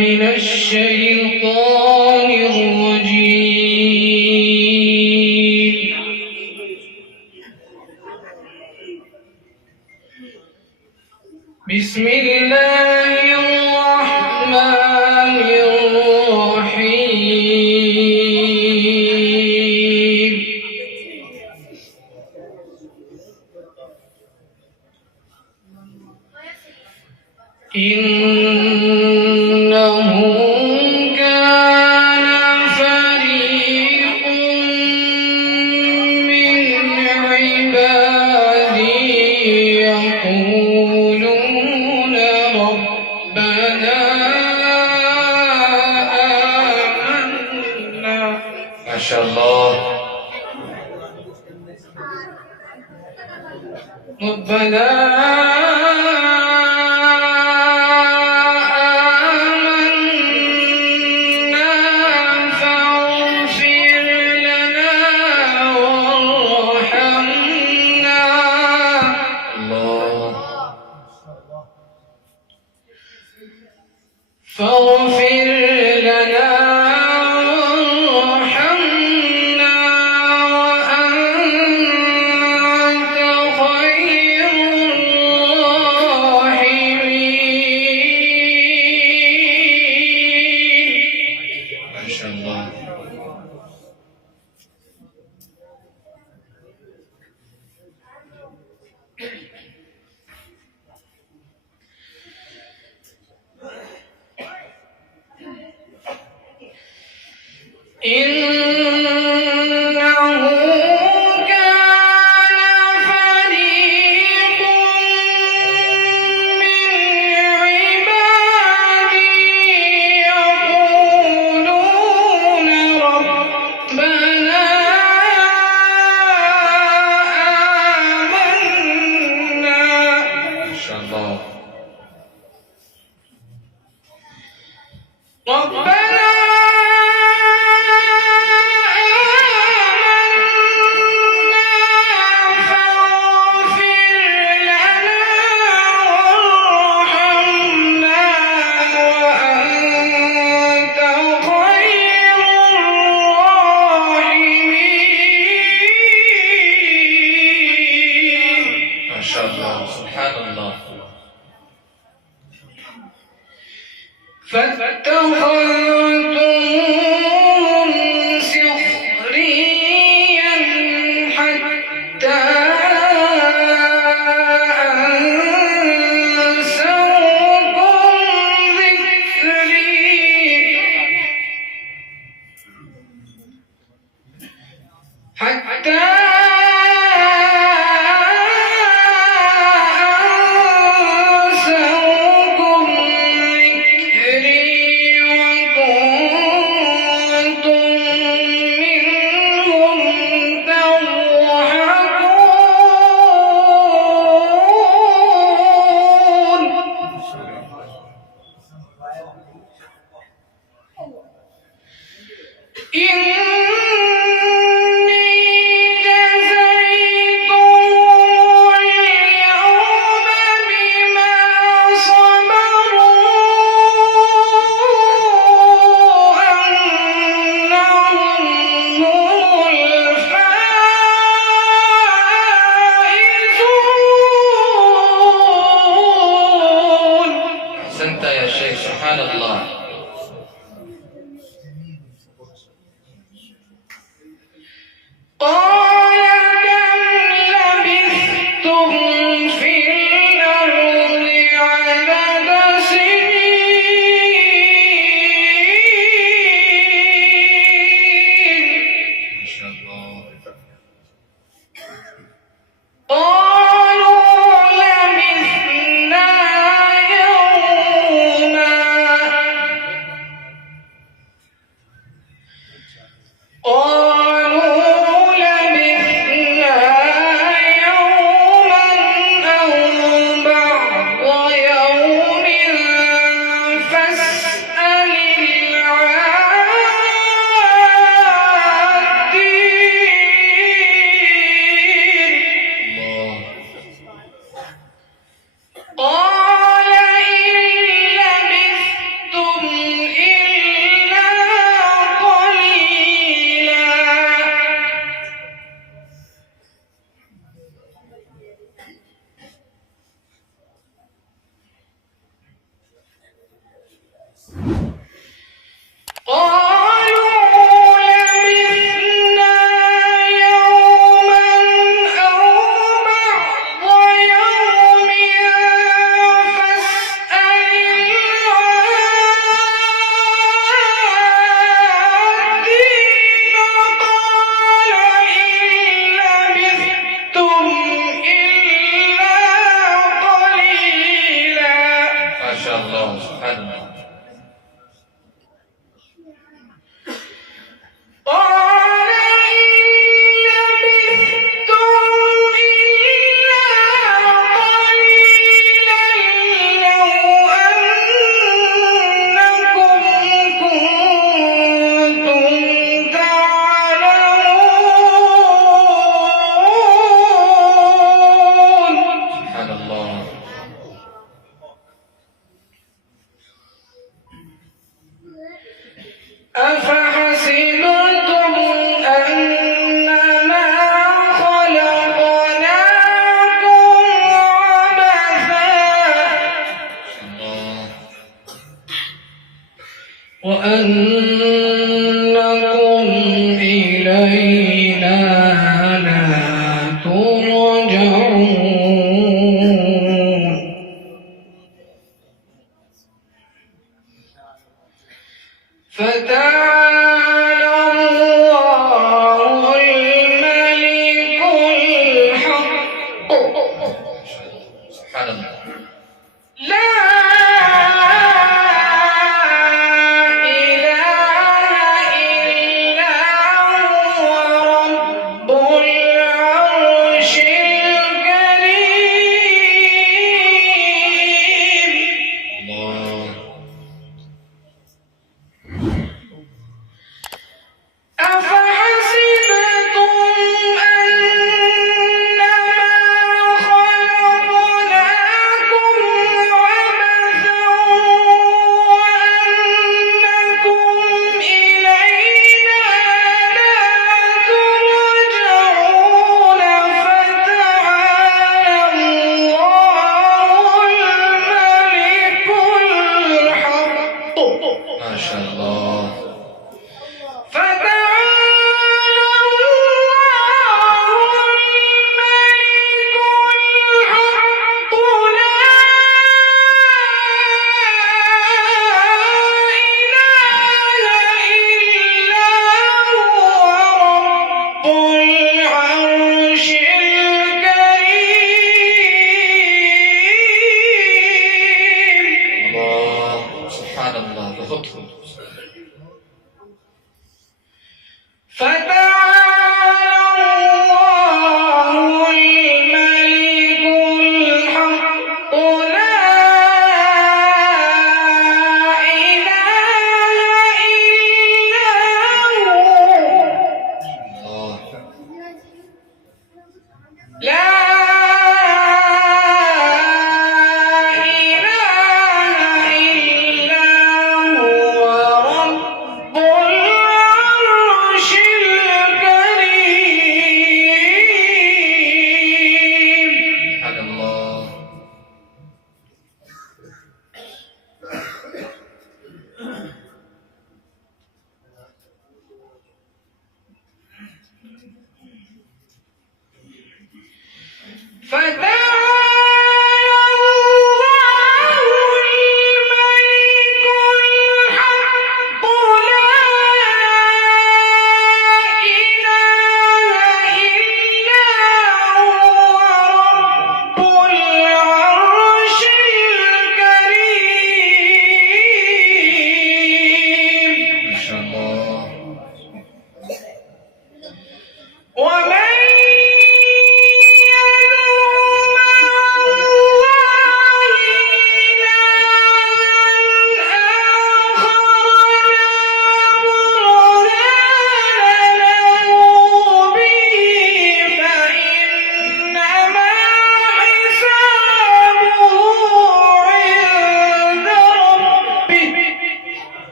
من الشيطان الرجيم. بسم الله الرحمن الرحيم. إنه كان فريق من عبادي يقولون ربنا آمنا. ما شاء الله. ربنا فاغفر لنا وارحمنا وأنت خير الراحمين. ما شاء الله. إنه كان فريق من عبادي يقولون ربنا آمنا. ما شاء الله. ربنا فاتخذتموهم سخريا حتى أنسوكم ذكري حتى سبحان الله. قال كم لبثتم في الأرض عدد سنين. ما شاء الله. قال إن لبثتم أنكم إلينا لا ترجعون فتعالى الله الملك الحق سبحان الله لا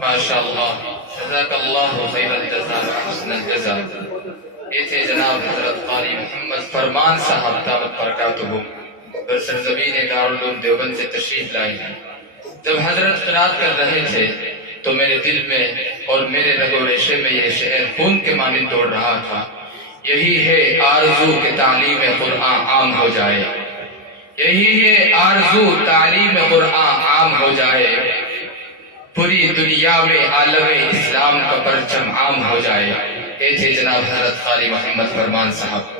माशाअल्लाह जज़ाकल्लाहु खैरल जज़ा व हसनल जज़ा। ये थे जनाब हजरत क़ारी मोहम्मद फरमान साहब दावत बरकातुहू और सरज़मीन दारुल उलूम देवबंद से तशरीफ लाए हैं। जब हजरत क़िरात कर रहे थे तो मेरे दिल में और मेरे रगो रेशे में ये शहर खून के मानिंद दौड़ रहा था। यही है आरज़ू के तालीम कुरान आम हो जाए, यही है आरज़ू तालीम कुरान आम हो जाए, पूरी दुनिया में आलम इस्लाम का परचम आम हो जाए। ऐसे जनाब हजरत क़ारी मोहम्मद फरमान साहब।